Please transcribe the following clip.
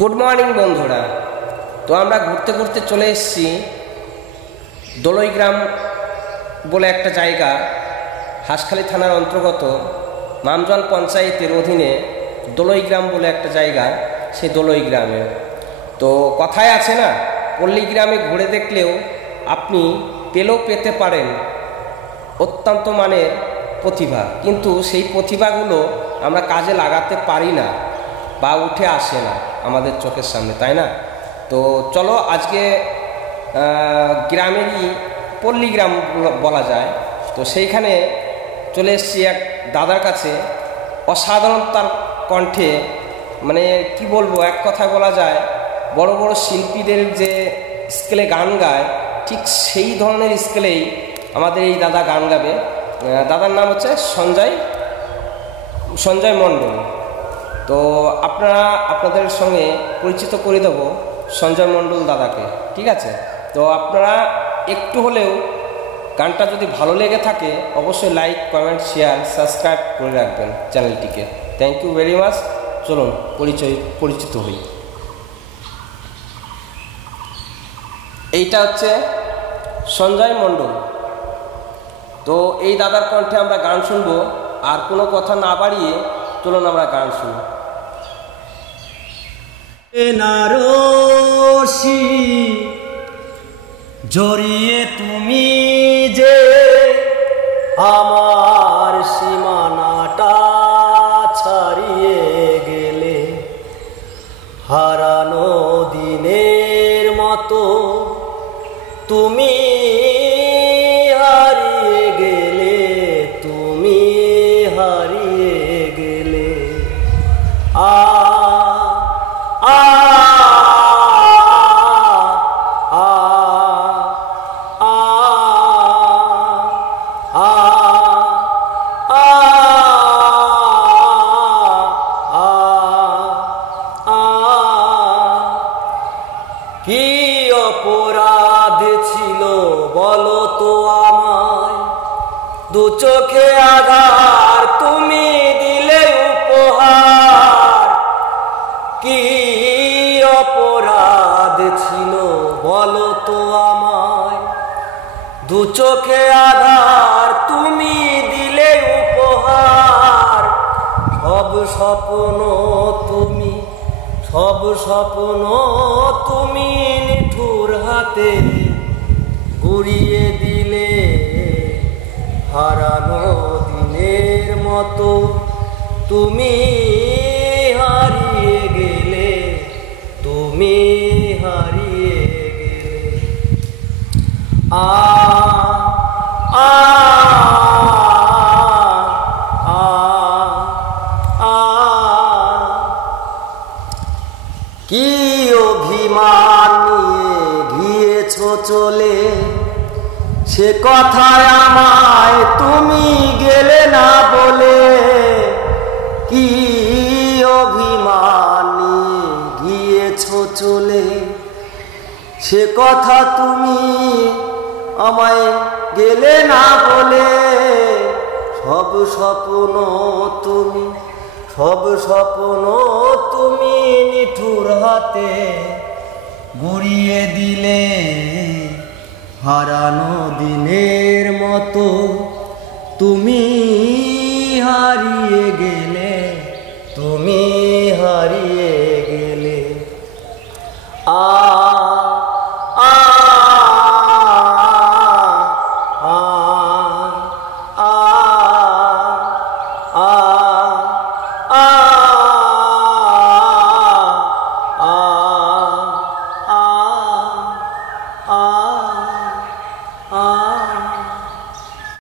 Good morning বন্ধুরা। তো আমরা ঘুরতে ঘুরতে চলে এসেছি দোলইগ্রাম বলে একটা জায়গা, হাঁসখালি থানার অন্তর্গত মামজল পঞ্চায়েতের অধীনে দোলইগ্রাম বলে একটা জায়গা, সেই দোলইগ্রামে। তো কথায় আছে না, পল্লীগ্রামে ঘুরে দেখলেও আপনি পেতে পারেন অত্যন্ত মানের প্রতিভা, কিন্তু সেই প্রতিভাগুলো আমরা কাজে লাগাতে পারি না বা উঠে আসে না আমাদের চোখের সামনে, তাই না? তো চলো আজকে গ্রামেরই পল্লীগ্রাম বলা যায়, তো সেইখানে চলে এসেছি এক দাদার কাছে। অসাধারণ তার কণ্ঠে, মানে কি বলবো, এক কথায় বলা যায় বড় বড় শিল্পীদের যে স্কেলে গান গায়, ঠিক সেই ধরনের স্কেলেই আমাদের এই দাদা গান গাবে। দাদার নাম হচ্ছে সঞ্জয় মণ্ডল। তো আপনাদের সঙ্গে পরিচিত করে দেব সঞ্জয় মণ্ডল দাদাকে, ঠিক আছে? তো আপনারা একটু হলেও গানটা যদি ভালো লেগে থাকে অবশ্যই লাইক, কমেন্ট, শেয়ার, সাবস্ক্রাইব করে রাখবেন চ্যানেলটিকে। Thank you very much. চলুন পরিচিত হই। এইটা হচ্ছে সঞ্জয় মণ্ডল। তো এই দাদার কণ্ঠে আমরা গান শুনবো, আর কোনো কথা না বাড়িয়ে চলুন আমরা গান শুনি। নারসি জড়িয়ে তুমি যে আমার সীমানাটা ছাড়িয়ে গেলে, হারানো দিনের মতো তুমি হারিয়ে গেলে, তুমি হারিয়ে গেলে। কি অপরাধ ছিল বলো তো আমায়, দু চোখে আধার তুমি দিলে উপহার। কি অপরাধ ছিল বলো তো আমায়, দু চোখে আধার তুমি দিলে উপহার। সব স্বপ্ন তুমি নিঠুর হাতে গুড়িয়ে দিলে, হারানো দিনের মতো তুমি হারিয়ে গেলে, তুমি হারিয়ে গেলে। কি অভিমান নিয়ে গিয়েছো চলে, সে কথায় আমায় তুমি গেলে না বলে। কি অভিমান নিয়ে গিয়েছো চলে, সে কথা তুমি আমায় গেলে না বলে। সব স্বপ্ন তুমি নিঠুর হাতে গুড়িয়ে দিলে, হারানো দিনের মতো তুমি হারিয়ে গেলে, তুমি হারিয়ে গেলে।